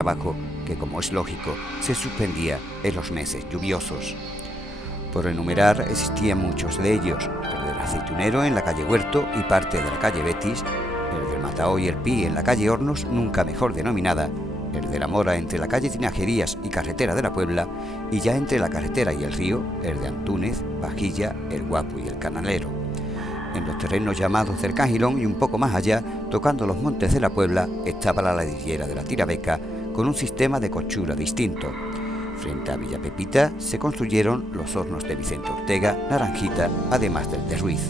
trabajo que, como es lógico, se suspendía en los meses lluviosos. Por enumerar, existían muchos de ellos: el del Aceitunero en la calle Huerto y parte de la calle Betis, el del Mataó y el Pi en la calle Hornos, nunca mejor denominada, el de la Mora entre la calle Tinajerías y carretera de la Puebla, y ya entre la carretera y el río, el de Antúnez, Vajilla, el Guapo y el Canalero. En los terrenos llamados del Cajilón y un poco más allá, tocando los montes de la Puebla, estaba la ladrillera de la Tirabeca, con un sistema de cochura distinto. Frente a Villa Pepita se construyeron los hornos de Vicente Ortega, Naranjita, además del de Ruiz.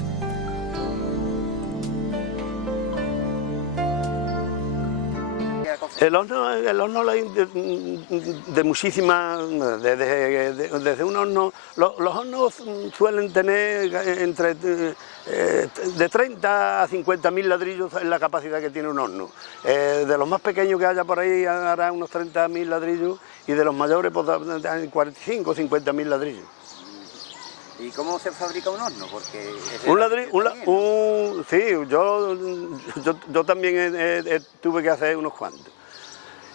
El horno de muchísimas, desde un horno, los hornos suelen tener entre de 30 a 50.000 ladrillos en la capacidad que tiene un horno. De los más pequeños que haya por ahí hará unos 30.000 ladrillos y de los mayores pues 45 o 50.000 ladrillos. ¿Y cómo se fabrica un horno? Porque un ladrillo, sí, yo también tuve que hacer unos cuantos.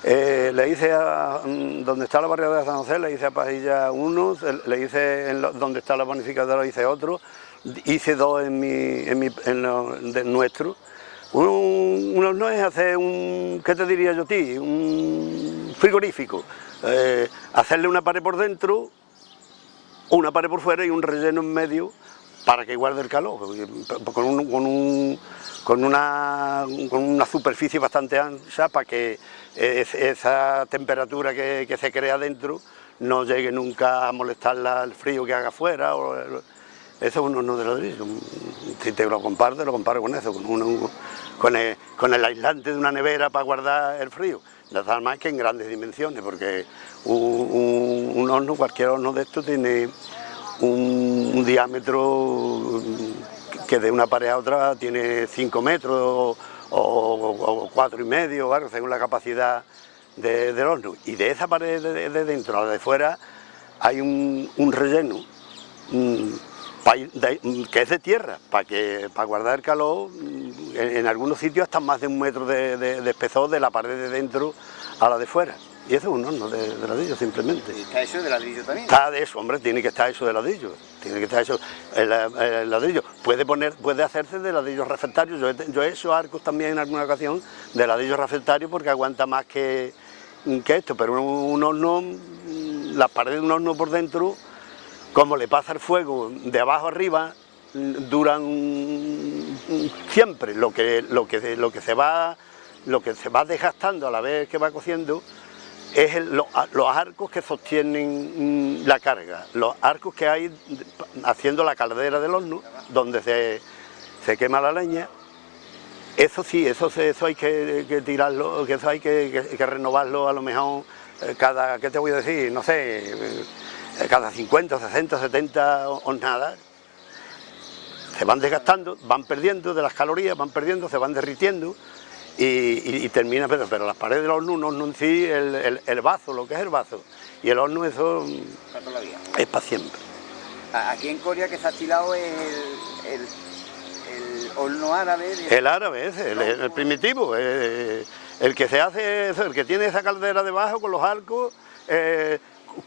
Le hice donde está la barriada de San José, le hice a Pajilla unos, le hice donde está la bonificadora, hice otro, hice dos en nuestro. Un horno es hacer ¿qué te diría yo a ti? Un frigorífico, hacerle una pared por dentro, una pared por fuera y un relleno en medio para que guarde el calor, con una superficie bastante ancha para que esa temperatura que se crea dentro no llegue nunca a molestar el frío que haga afuera. Eso es un horno de ladrillo. Si te lo comparo con eso, con el aislante de una nevera para guardar el frío. Nada más que en grandes dimensiones, porque un horno, cualquier horno de estos tiene un diámetro que de una pared a otra tiene 5 metros o 4,5, según la capacidad del horno. Y de esa pared de dentro a la de fuera hay un relleno que es de tierra, para guardar el calor. En algunos sitios hasta más de 1 metro de espesor de la pared de dentro a la de fuera. Y eso es un horno de ladrillo, simplemente. ¿Y está hecho de ladrillo también? Está de eso, hombre, tiene que estar hecho de ladrillo. Tiene que estar hecho el ladrillo. Puede hacerse de ladrillos refractarios. Yo he hecho arcos también en alguna ocasión de ladrillos refractarios porque aguanta más que esto. Pero un horno, las paredes de un horno por dentro, como le pasa el fuego de abajo arriba, duran siempre. Lo que se va desgastando a la vez que va cociendo es los arcos que sostienen la carga, los arcos que hay haciendo la caldera del horno, donde se quema la leña. Eso sí, eso hay que tirarlo, eso hay que renovarlo a lo mejor ¿qué te voy a decir? No sé, cada 50, 60, 70 hornadas. Se van desgastando, van perdiendo de las calorías, se van derritiendo. Y termina, pero las paredes del horno, un horno en sí, el bazo, lo que es el bazo, y el horno, eso es para siempre. Aquí en Coria que se ha estilado el horno árabe. El árabe ese, el primitivo, el que se hace, el que tiene esa caldera debajo con los arcos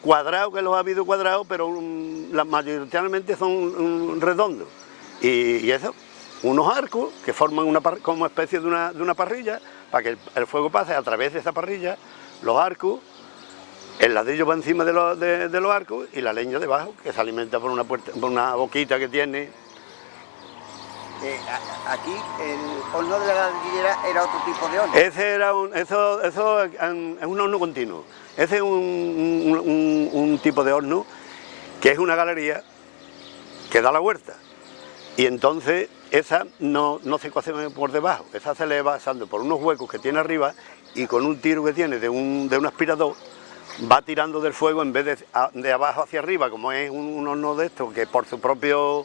cuadrados, que los ha habido cuadrados, pero mayoritariamente son redondos, y eso. Unos arcos que forman como especie de una parrilla, para que el fuego pase a través de esa parrilla, los arcos, el ladrillo va encima de los arcos y la leña debajo, que se alimenta por una boquita que tiene. Aquí el horno de la ladrillera era otro tipo de horno. Ese era eso es un horno continuo. Ese es un tipo de horno que es una galería que da la huerta. Y entonces esa no se cose por debajo, esa se le va pasando por unos huecos que tiene arriba y con un tiro que tiene de un aspirador va tirando del fuego en vez de abajo hacia arriba, como es un horno de estos que por su propio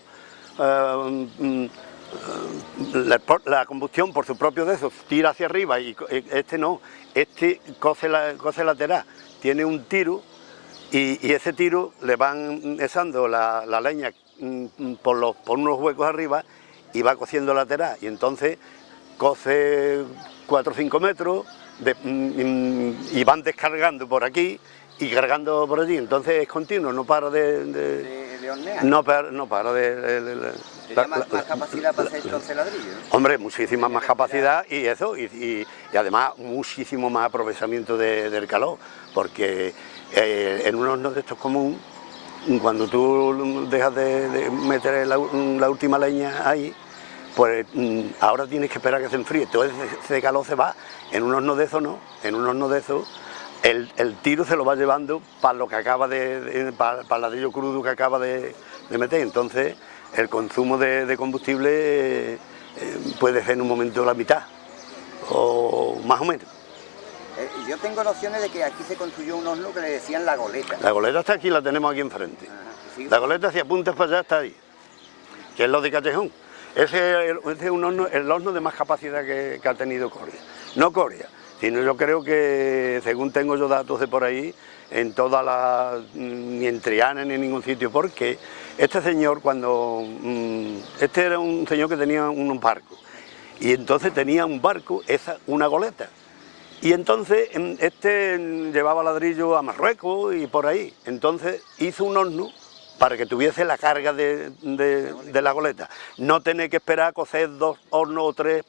la combustión por su propio de esos tira hacia arriba, y este no, este cose lateral, tiene un tiro y ese tiro le van echando la leña por unos huecos arriba y va cociendo lateral, y entonces cose 4 o 5 metros, y van descargando por aquí y cargando por allí, entonces es continuo, no para de hornear. no para de Tenía más capacidad para hacer entonces ladrillo, ¿no? Hombre, muchísima más capacidad y eso, y además muchísimo más aprovechamiento del calor, porque en un horno de estos común, cuando tú dejas de meter la última leña ahí, pues ahora tienes que esperar a que se enfríe, todo ese calor se va. En un horno de eso no, en un horno de eso el tiro se lo va llevando para lo que acaba para el ladrillo crudo que acaba de meter, entonces el consumo de combustible puede ser en un momento la mitad, o más o menos. Yo tengo nociones de que aquí se construyó un horno que le decían la goleta. La goleta está aquí, la tenemos aquí enfrente. Ajá, sí. La goleta, si apuntas para allá, está ahí, que es lo de Callejón. Ese es un horno, el horno de más capacidad que ha tenido Coria. No Coria, sino yo creo que, según tengo yo datos de por ahí, en toda ni en Triana ni en ningún sitio, porque este señor este era un señor que tenía un barco, y entonces tenía un barco, una goleta, y entonces este llevaba ladrillo a Marruecos y por ahí, entonces hizo un horno para que tuviese la carga de la goleta, no tener que esperar a cocer 2 hornos o 3,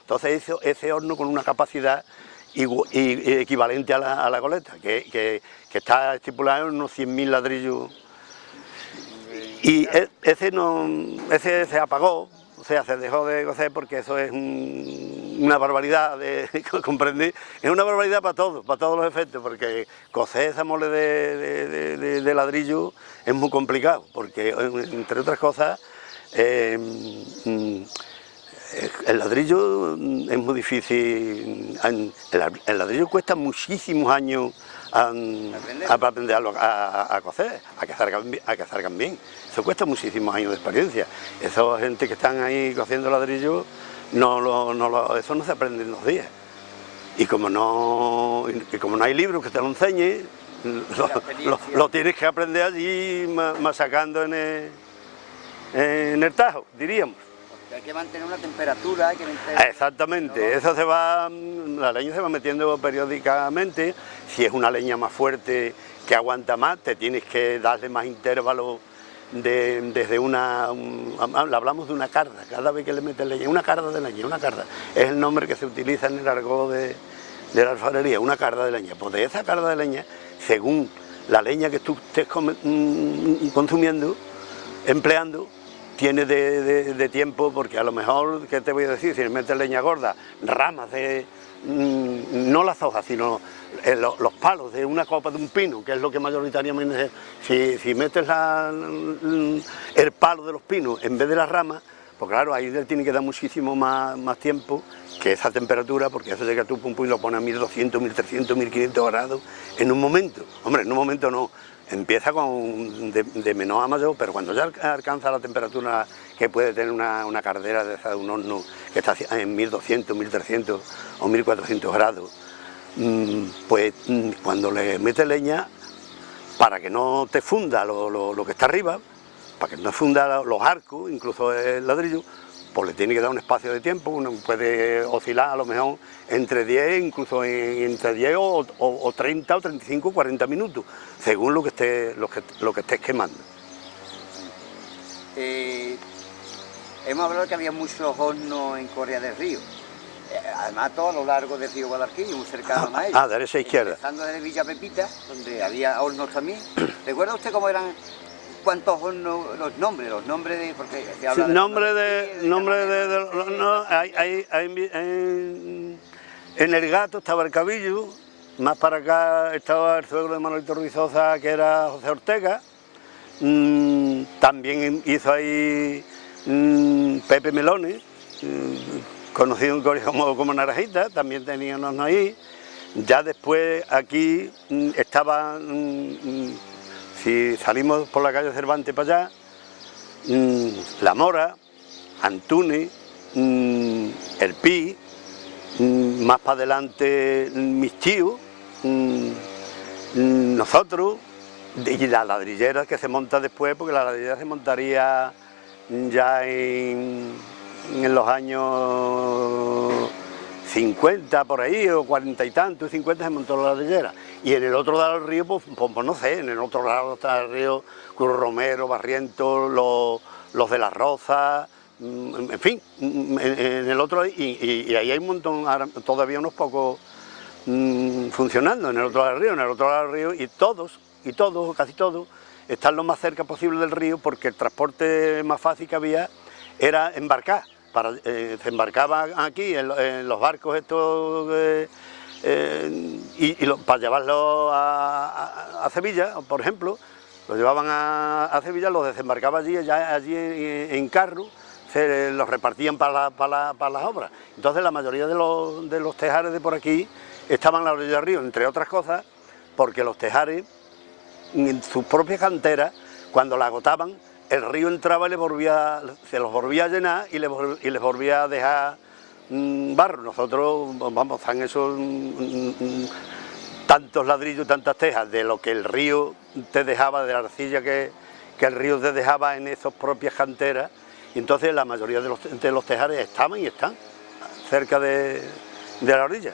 entonces hizo ese horno con una capacidad y equivalente a la goleta, que está estipulado en unos 100.000 ladrillos, y ese se apagó, o sea, se dejó de cocer porque eso es una barbaridad, ¿comprendí? Es una barbaridad para todos los efectos, porque cocer esa mole de ladrillo es muy complicado, porque entre otras cosas el ladrillo es muy difícil, el ladrillo cuesta muchísimos años para aprender a cocer, a que salgan bien. Eso cuesta muchísimos años de experiencia. Esa gente que están ahí cociendo ladrillo, eso no se aprende en 2 días. Y como no hay libros que te lo enseñen, lo tienes que aprender allí masacando en el tajo, diríamos. Hay que mantener una temperatura, hay que Exactamente, eso la leña se va metiendo periódicamente. Si es una leña más fuerte que aguanta más, te tienes que darle más intervalos desde hablamos de una carda, cada vez que le metes leña, una carda de leña, una carda, es el nombre que se utiliza en el argot de la alfarería, una carda de leña. Pues de esa carda de leña, según la leña que tú estés consumiendo, empleando, tiene de tiempo, porque a lo mejor, ¿qué te voy a decir? Si le metes leña gorda, ramas no las hojas, sino los palos de una copa de un pino, que es lo que mayoritariamente si metes el palo de los pinos en vez de las ramas, pues claro, ahí le tiene que dar muchísimo más tiempo que esa temperatura, porque eso llega a tu pum y lo pone a 1200, 1300, 1500 grados en un momento. Hombre, en un momento no. Empieza de menor a mayor, pero cuando ya alcanza la temperatura que puede tener una caldera de un horno que está en 1200, 1300 o 1400 grados, pues cuando le metes leña, para que no te funda lo que está arriba, para que no te funda los arcos, incluso el ladrillo, pues le tiene que dar un espacio de tiempo. Uno puede oscilar a lo mejor entre 10, incluso entre 10 o 30 o 35 o 40 minutos, según lo que estés quemando. Hemos hablado que había muchos hornos en Coria del Río, además todo a lo largo del río Guadalquivir, muy cercano a ellos. Derecha e izquierda. Empezando desde Villa Pepita, donde había hornos también. ¿Recuerda usted cómo eran? ¿Cuántos hornos, los nombres de, porque se habla en el Gato estaba el Cabillo, más para acá estaba el suegro de Manolito Ruizosa, que era José Ortega, también hizo ahí Pepe Melones, conocido en Coria como Naranjita, también tenía un horno ahí. Ya después aquí estaba... Si salimos por la calle Cervantes para allá, La Mora, Antúnez, El Pi, más para adelante mis tíos, nosotros, y la ladrillera que se monta después, porque la ladrillera se montaría ya en los años 50 por ahí, o 40 y tantos, 50 se montó la ladrillera. Y en el otro lado del río, pues no sé, en el otro lado está el río Cruz Romero, Barrientos, los de la Roza, en fin, en el otro, y ahí hay un montón, todavía unos pocos funcionando en el otro lado del río, y todos, casi todos, están lo más cerca posible del río, porque el transporte más fácil que había era embarcar. Se embarcaban aquí en los barcos estos para llevarlos a Sevilla, por ejemplo, los llevaban a Sevilla, los desembarcaban allí en carro, se los repartían para las obras. Entonces la mayoría de los tejares de por aquí estaban a la orilla del río, entre otras cosas, porque los tejares, en sus propias canteras, cuando la agotaban, el río entraba y se los volvía a llenar y les volvía a dejar barro. Nosotros, vamos, están esos tantos ladrillos, tantas tejas de lo que el río te dejaba, de la arcilla que el río te dejaba en esas propias canteras, y entonces la mayoría de los tejares estaban y están cerca de la orilla,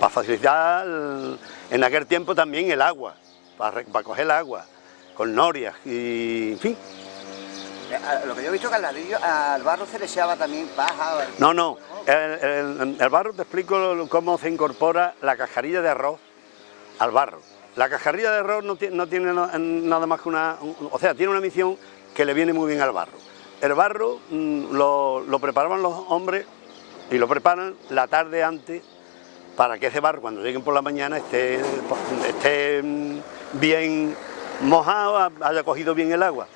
para facilitar en aquel tiempo también el agua, para coger el agua, con norias y en fin. Lo que yo he visto que al barro se le echaba también paja. No, el barro, te explico cómo se incorpora la cascarilla de arroz al barro. La cascarilla de arroz no tiene nada más que o sea, tiene una misión que le viene muy bien al barro. El barro lo preparaban los hombres y lo preparan la tarde antes para que ese barro, cuando lleguen por la mañana, esté bien mojado, haya cogido bien el agua.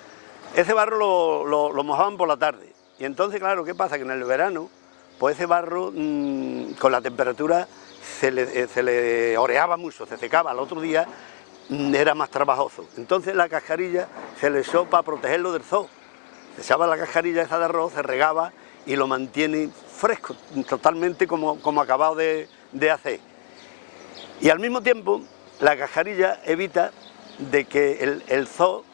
Ese barro lo mojaban por la tarde, y entonces, claro, ¿qué pasa? Que en el verano, pues ese barro, con la temperatura, se le oreaba mucho, se secaba, al otro día era más trabajoso. Entonces la cascarilla se le echó para protegerlo del sol. Se echaba la cascarilla esa de arroz, se regaba y lo mantiene fresco, totalmente como acabado de hacer. Y al mismo tiempo, la cascarilla evita de que el zoo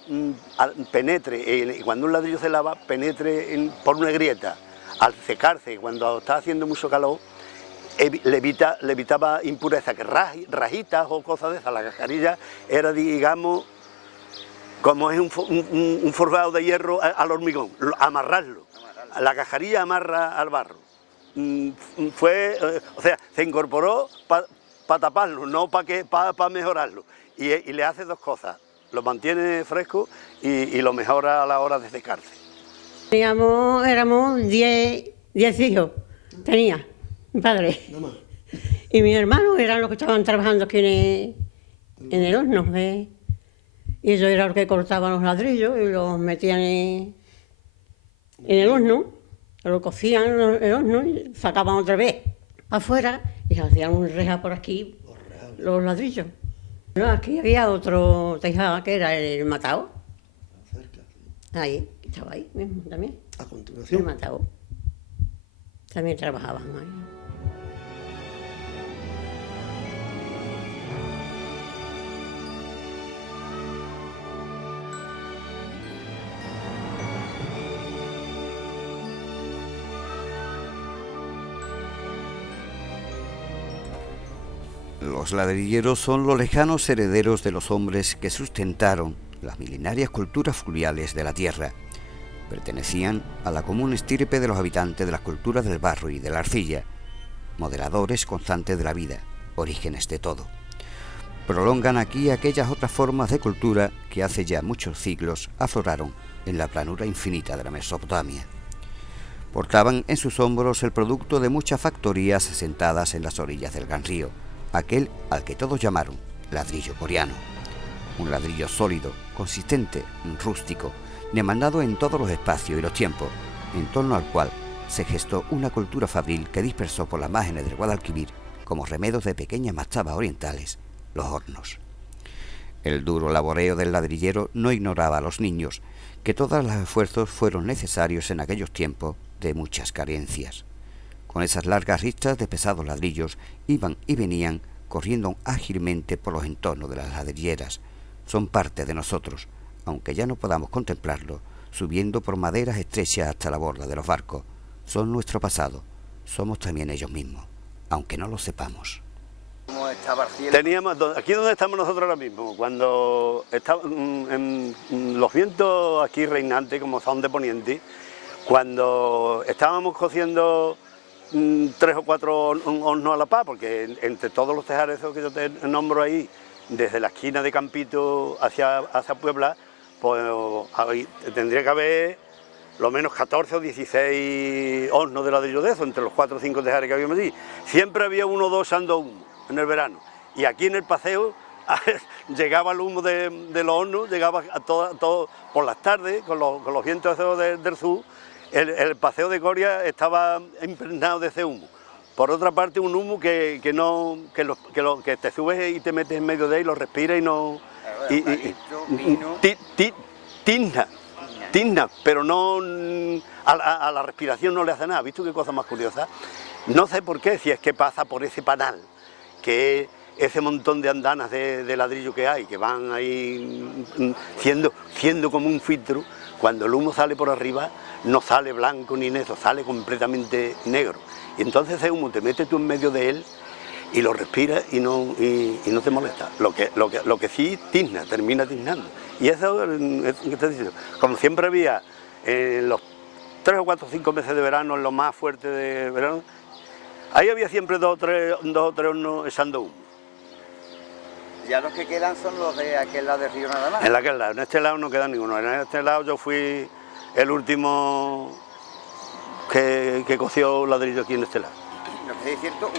penetre, y cuando un ladrillo se lava, penetre por una grieta. Al secarse, cuando está haciendo mucho calor, le evitaba impureza, que rajitas o cosas de esas. La cascarilla era, digamos, como es un forjado de hierro al hormigón, amarrarlo. La cascarilla amarra al barro. O sea, se incorporó para taparlo, no para mejorarlo. Y le hace dos cosas: lo mantiene fresco y lo mejora a la hora de secarse. Éramos 10 hijos, tenía mi padre. Y mis hermanos eran los que estaban trabajando aquí en el horno. Y ellos eran los que cortaban los ladrillos y los metían en el horno, lo cocían en el horno y sacaban otra vez afuera y hacían un reja por aquí, los ladrillos. No, aquí había otro tejado que era el Matao. Ahí, estaba ahí mismo también. A continuación. El Matao. También trabajaban ahí. Los ladrilleros son los lejanos herederos de los hombres que sustentaron las milenarias culturas fluviales de la tierra. Pertenecían a la común estirpe de los habitantes de las culturas del barro y de la arcilla, modeladores constantes de la vida, orígenes de todo. Prolongan aquí aquellas otras formas de cultura que hace ya muchos siglos afloraron en la planura infinita de la Mesopotamia. Portaban en sus hombros el producto de muchas factorías asentadas en las orillas del gran río, aquel al que todos llamaron ladrillo coreano. Un ladrillo sólido, consistente, rústico, demandado en todos los espacios y los tiempos, en torno al cual se gestó una cultura fabril que dispersó por las márgenes del Guadalquivir como remedos de pequeñas mastabas orientales, los hornos. El duro laboreo del ladrillero no ignoraba a los niños, que todos los esfuerzos fueron necesarios en aquellos tiempos de muchas carencias. Con esas largas ristas de pesados ladrillos iban y venían corriendo ágilmente por los entornos de las ladrilleras. Son parte de nosotros, aunque ya no podamos contemplarlo, subiendo por maderas estrechas hasta la borda de los barcos. Son nuestro pasado, somos también ellos mismos. aunque no lo sepamos. ¿Cómo estaba el cielo? Teníamos, aquí donde estamos nosotros ahora mismo, cuando estaban los vientos aquí reinantes, como son de poniente, cuando estábamos cociendo 3 o 4 hornos a la paz, porque entre todos los tejares esos que yo te nombro ahí, desde la esquina de Campito hacia Puebla, pues ahí tendría que haber lo menos 14 o 16 hornos de ladrillo de eso, entre los 4 o 5 tejares que habíamos allí. Siempre había 1 o 2 echando humo en el verano. Y aquí en el paseo llegaba el humo de los hornos, llegaba a todo por las tardes, con los vientos esos del sur, el paseo de Coria estaba impregnado de ese humo. Por otra parte, un humo que te subes y te metes en medio de él, lo respiras y no... Tizna, pero no a la respiración no le hace nada. ¿Visto qué cosa más curiosa? No sé por qué, si es que pasa por ese panal, que es ese montón de andanas de ladrillo que hay, que van ahí siendo como un filtro. Cuando el humo sale por arriba, no sale blanco ni negro, sale completamente negro. Y entonces ese humo te metes tú en medio de él y lo respiras y no te molesta. Lo que sí tizna, termina tiznando. Y eso, ¿qué te digo? Como siempre había en los 3 o 4 o 5 meses de verano, en lo más fuerte de verano, ahí había siempre 2 o 3 hornos echando humo. Ya los que quedan son los de aquel lado del río nada más. En aquel lado, en este lado no queda ninguno. En este lado yo fui el último que coció ladrillo aquí en este lado. Lo que sí es cierto,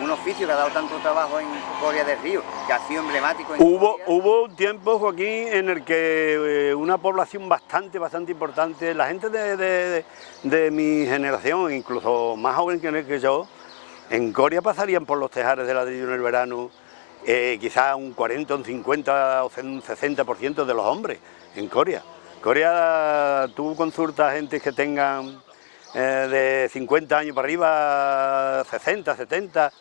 un oficio que ha dado tanto trabajo en Coria del Río, que ha sido emblemático en Coria. Hubo un tiempo, Joaquín, en el que una población bastante importante, la gente de mi generación, incluso más joven que yo, en Coria pasarían por los tejares de ladrillo en el verano, quizás un 40, un 50 o un 60% de los hombres en Coria. Coria, tú consultas a gente que tengan de 50 años para arriba, 60, 70,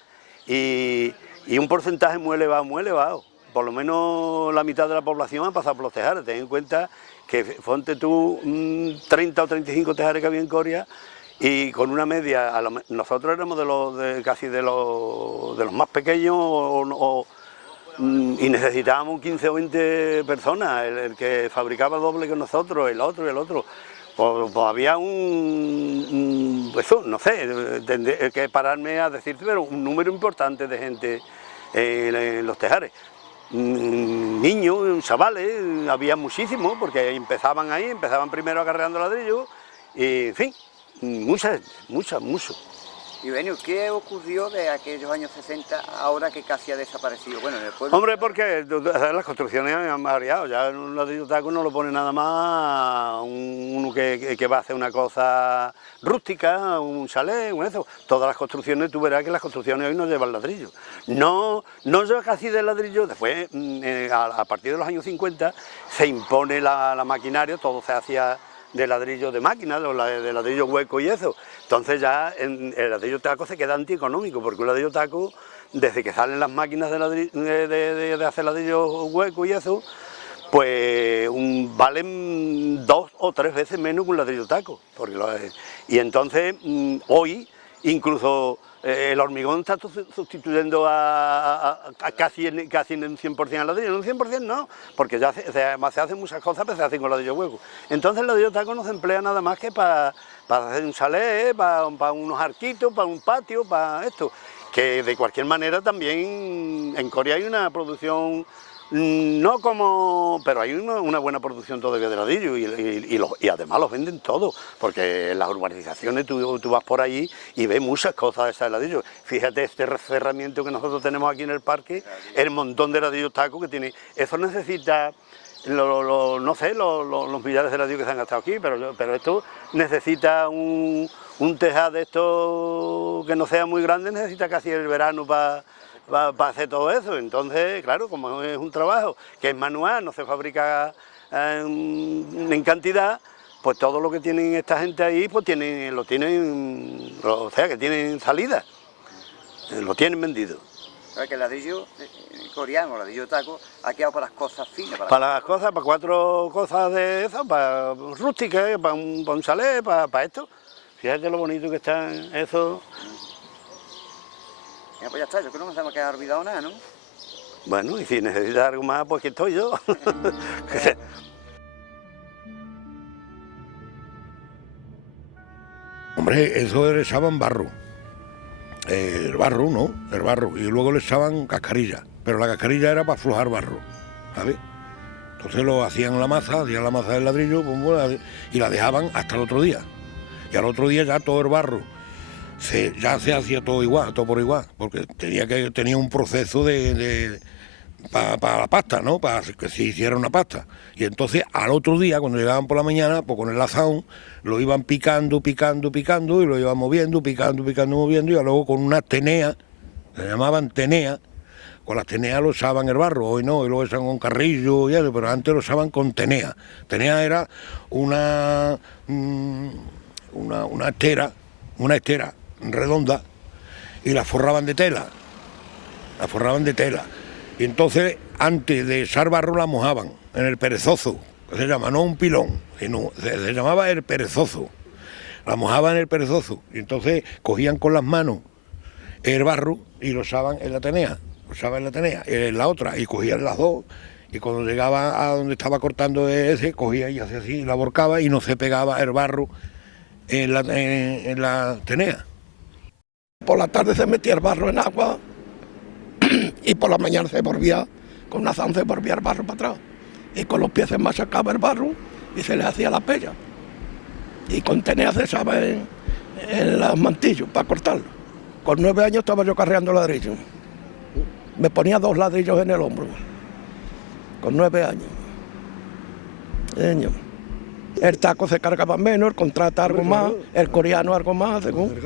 y un porcentaje muy elevado. Por lo menos la mitad de la población ha pasado por los tejares. Ten en cuenta que ponte tú 30 o 35 tejares que había en Coria, y con una media, nosotros éramos casi de los más pequeños, y necesitábamos 15 o 20 personas, el que fabricaba doble que nosotros, el otro. Pues había eso, no sé, tendré que pararme a decirte, pero un número importante de gente en los tejares. Niños, chavales, había muchísimos, porque empezaban primero acarreando ladrillo, y en fin, mucho. Y bueno, ¿qué ocurrió de aquellos años 60 ahora que casi ha desaparecido? Bueno, en el pueblo... Hombre, porque las construcciones han variado, ya un ladrillo taco no lo pone nada más uno que va a hacer una cosa rústica, un chalet, eso. Todas las construcciones, tú verás que las construcciones hoy no llevan ladrillo. No lleva casi de ladrillo, después a partir de los años 50 se impone la maquinaria, todo se hacía de ladrillo de máquina, de ladrillo hueco y eso. Entonces ya el ladrillo taco se queda antieconómico, porque un ladrillo taco, desde que salen las máquinas de hacer ladrillo hueco y eso, pues valen 2 o 3 veces menos que un ladrillo taco. Y entonces hoy incluso el hormigón está sustituyendo casi en un 100% al ladrillo. En un 100% no, porque ya se hacen muchas cosas, pero se hacen con ladrillo hueco. Entonces el ladrillo taco no se emplea nada más que para hacer un chalet, para unos arquitos, para un patio, para esto. Que de cualquier manera también en Coria hay una producción, no como, pero hay una buena producción todavía de ladrillo, y además los venden todos, porque en las urbanizaciones tú vas por ahí y ves muchas cosas de esas ladrillos. Fíjate este cerramiento que nosotros tenemos aquí en el parque, el montón de ladrillos tacos que tiene. Eso necesita, no sé, los millares de ladrillos que se han gastado aquí, pero esto necesita un tejado de esto que no sea muy grande, necesita casi el verano para hacer todo eso. Entonces, claro, como es un trabajo que es manual, no se fabrica en cantidad, pues todo lo que tienen esta gente ahí, pues o sea, que tienen salida, lo tienen vendido. Que el ladrillo coreano, el ladrillo taco, ha quedado para las cosas finas. Para las cosas, para 4 cosas de eso, para rústicas, para un chalet, para esto. Fíjate lo bonito que están eso. Ya, pues ya está, yo creo que no se me ha quedado olvidado nada, ¿no? Bueno, y si necesitas algo más, pues aquí estoy yo. Hombre, eso le echaban barro. El barro, ¿no? El barro. Y luego le echaban cascarilla. Pero la cascarilla era para aflojar barro, ¿sabes? Entonces lo hacían la masa del ladrillo, pues, y la dejaban hasta el otro día. Y al otro día ya todo el barro ya se hacía todo igual, todo por igual, porque tenía un proceso para la pasta, ¿no? Para que se hiciera una pasta. Y entonces al otro día, cuando llegaban por la mañana, pues con el lazón lo iban picando y lo iban moviendo, moviendo, y luego con una tenea, se llamaban tenea. Con las teneas lo usaban el barro, hoy no, hoy lo usan con carrillo y eso, pero antes lo usaban con tenea. Tenea era una estera redonda, y la forraban de tela. Y entonces, antes de echar barro, la mojaban en el perezoso, que se llama, no un pilón, sino se llamaba el perezoso. La mojaban en el perezoso, y entonces cogían con las manos el barro y lo usaban en la tenea. En la otra, y cogían las dos, y cuando llegaba a donde estaba cortando ese, cogía y hacía así, la volcaba y no se pegaba el barro en la tenea. Por la tarde se metía el barro en agua y por la mañana se volvía, con una azán se volvía el barro para atrás. Y con los pies se machacaba el barro y se le hacía la pella. Y con tenea se echaba en los mantillos para cortarlo. Con 9 años estaba yo carreando ladrillos. Me ponía 2 ladrillos en el hombro, con 9 años. Señor. El taco se cargaba menos, el contrata algo más, el coreano algo más, según.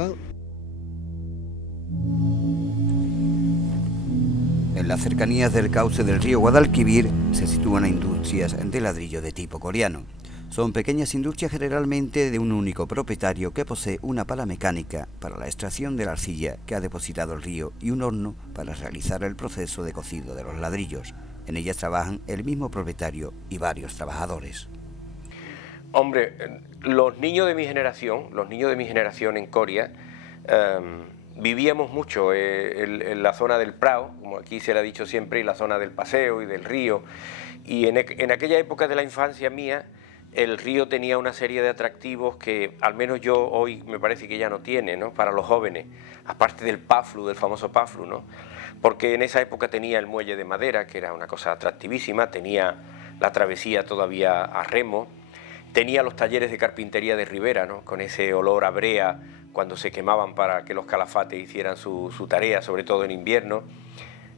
En las cercanías del cauce del río Guadalquivir se sitúan industrias de ladrillo de tipo coreano. Son pequeñas industrias generalmente de un único propietario que posee una pala mecánica para la extracción de la arcilla que ha depositado el río y un horno para realizar el proceso de cocido de los ladrillos. En ellas trabajan el mismo propietario y varios trabajadores. Hombre, los niños de mi generación en Coria, vivíamos mucho en la zona del Prado, como aquí se le ha dicho siempre, y la zona del Paseo y del río. Y en aquella época de la infancia mía, el río tenía una serie de atractivos que al menos yo hoy me parece que ya no tiene, ¿no? Para los jóvenes, aparte del Paflu, del famoso Paflu, ¿no? Porque en esa época tenía el muelle de madera, que era una cosa atractivísima, tenía la travesía todavía a remo, tenía los talleres de carpintería de Ribera, ¿no? Con ese olor a brea cuando se quemaban para que los calafates hicieran su tarea, sobre todo en invierno.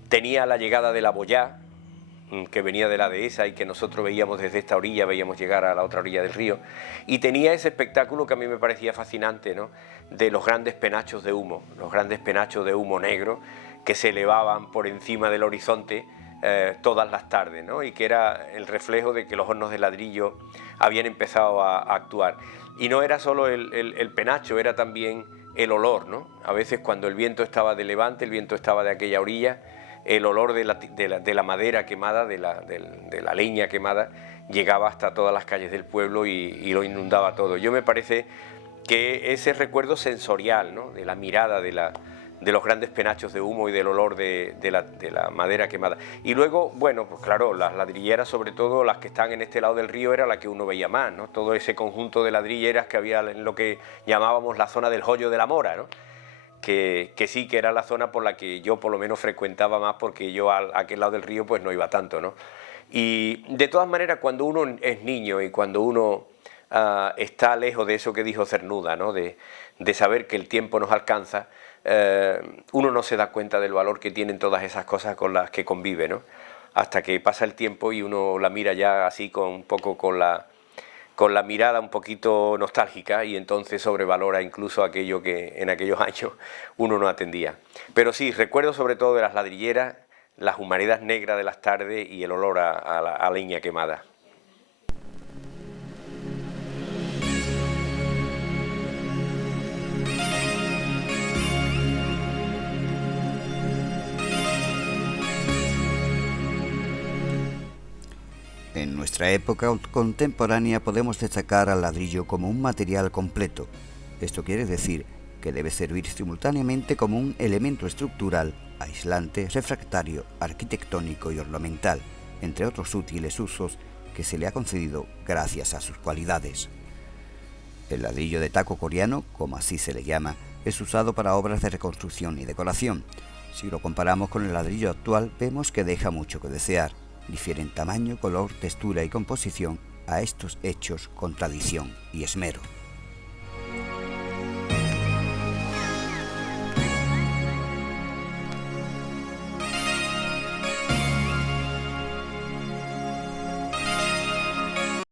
Tenía la llegada de la boyá, que venía de la dehesa y que nosotros veíamos desde esta orilla, veíamos llegar a la otra orilla del río, y tenía ese espectáculo que a mí me parecía fascinante, ¿no? De los grandes penachos de humo negro que se elevaban por encima del horizonte todas las tardes, ¿no? Y que era el reflejo de que los hornos de ladrillo habían empezado a actuar. Y no era solo el penacho, era también el olor, ¿no? A veces cuando el viento estaba de levante, el viento estaba de aquella orilla, el olor de la madera quemada, de la leña quemada, llegaba hasta todas las calles del pueblo y lo inundaba todo. Yo me parece que ese recuerdo sensorial, ¿no? De la mirada de los grandes penachos de humo y del olor de la madera quemada. Y luego, bueno, pues claro, las ladrilleras, sobre todo las que están en este lado del río, era la que uno veía más, ¿no? Todo ese conjunto de ladrilleras que había en lo que llamábamos la zona del Joyo de la Mora, ¿no? Que sí, que era la zona por la que yo por lo menos frecuentaba más, porque yo a aquel lado del río pues no iba tanto, ¿no? Y de todas maneras, cuando uno es niño y cuando uno está lejos de eso que dijo Cernuda, ¿no? De saber que el tiempo nos alcanza, uno no se da cuenta del valor que tienen todas esas cosas con las que convive, ¿no? Hasta que pasa el tiempo y uno la mira ya así un poco con la mirada un poquito nostálgica, y entonces sobrevalora incluso aquello que en aquellos años uno no atendía. Pero sí, recuerdo sobre todo de las ladrilleras, las humaredas negras de las tardes y el olor a leña quemada. En nuestra época contemporánea podemos destacar al ladrillo como un material completo. Esto quiere decir que debe servir simultáneamente como un elemento estructural, aislante, refractario, arquitectónico y ornamental, entre otros útiles usos que se le ha concedido gracias a sus cualidades. El ladrillo de taco coreano, como así se le llama, es usado para obras de reconstrucción y decoración. Si lo comparamos con el ladrillo actual, vemos que deja mucho que desear. Difiere en tamaño, color, textura y composición a estos hechos con tradición y esmero.